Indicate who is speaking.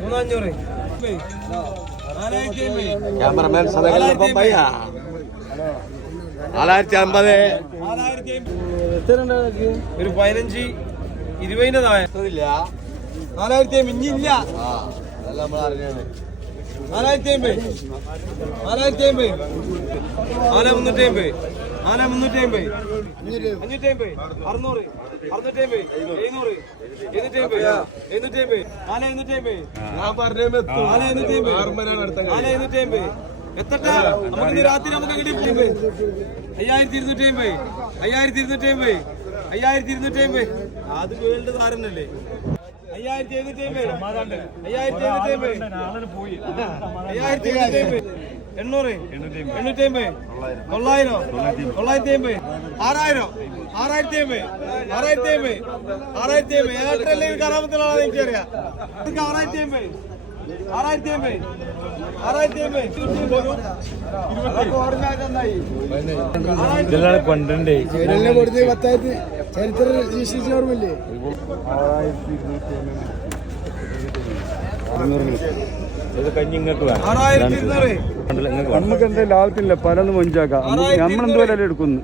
Speaker 1: മൂന്നഞ്ഞൂറ്. നാലായിരത്തി അമ്പത്.
Speaker 2: ക്യാമറമാൻ സദകലപ്പം പയ്യ. നാലായിരത്തി അമ്പത്.
Speaker 1: ഒരു പതിനഞ്ച് ഇരുപതിന്റെ താഴെ. നാലായിരത്തി ഇല്ല. നാലായിരത്തി അമ്പത്. നാലായിരത്തി അമ്പത്. നാല് മുന്നൂറ്റി അമ്പത്. നാല് മുന്നൂറ്റി അമ്പത് അഞ്ഞൂറ്റി അമ്പത് അറുന്നൂറ്. അറുന്നൂറ്റി അമ്പത് എഴുന്നൂറ്. എഴുന്നൂറ്റി അമ്പത് എഴുന്നൂറ്റി അമ്പത് നാല് എഴുന്നൂറ്റി അമ്പത്
Speaker 2: ഞാൻ പറഞ്ഞ
Speaker 1: നാല് എഴുന്നൂറ്റി അമ്പത് നാല് എഴുന്നൂറ്റി അമ്പത് എത്തട്ടെ നമുക്ക് ഇന്ന് രാത്രി നമുക്ക് അങ്ങോട്ട് അയ്യായിരത്തി ഇരുന്നൂറ്റി അമ്പത് അയ്യായിരത്തി ഇരുന്നൂറ്റി അമ്പത് അയ്യായിരത്തി ഇരുന്നൂറ്റി അമ്പത് അത് വേൾഡ് താരനല്ലേ അയ്യായിരത്തി എഴുന്നൂറ്റി അമ്പത് അയ്യായിരത്തി എഴുന്നൂറ്റി അമ്പത് അയ്യായിരത്തി എഴുന്നൂറ്റി അമ്പത് എണ്ണൂറ്. എണ്ണൂറ്റി അമ്പത് തൊള്ളായിരം. തൊള്ളായിരത്തി അമ്പത് ആറായിരം. ആറായിരത്തി അമ്പത് ആറായിരത്തി അമ്പത് ആറായിരത്തി അമ്പത് ഏട്ടല്ലേ കറാമത്തിലാണ് എനിക്കറിയാം ഇതൊക്കെ ആറായിരത്തി അമ്പത് ആറായിരത്തി അമ്പത്
Speaker 3: ഇതെല്ലാം
Speaker 4: ചരിത്ര രജിസ്ട്രേഷൻ ഓർമ്മയില്ലേ?
Speaker 1: ആറായിരത്തി
Speaker 4: നമുക്ക് എന്താ ലാഭത്തില്ല പലന്ന് മഞ്ചാക്കാം
Speaker 1: നമ്മൾ
Speaker 4: എന്തുവരെ എടുക്കുന്നു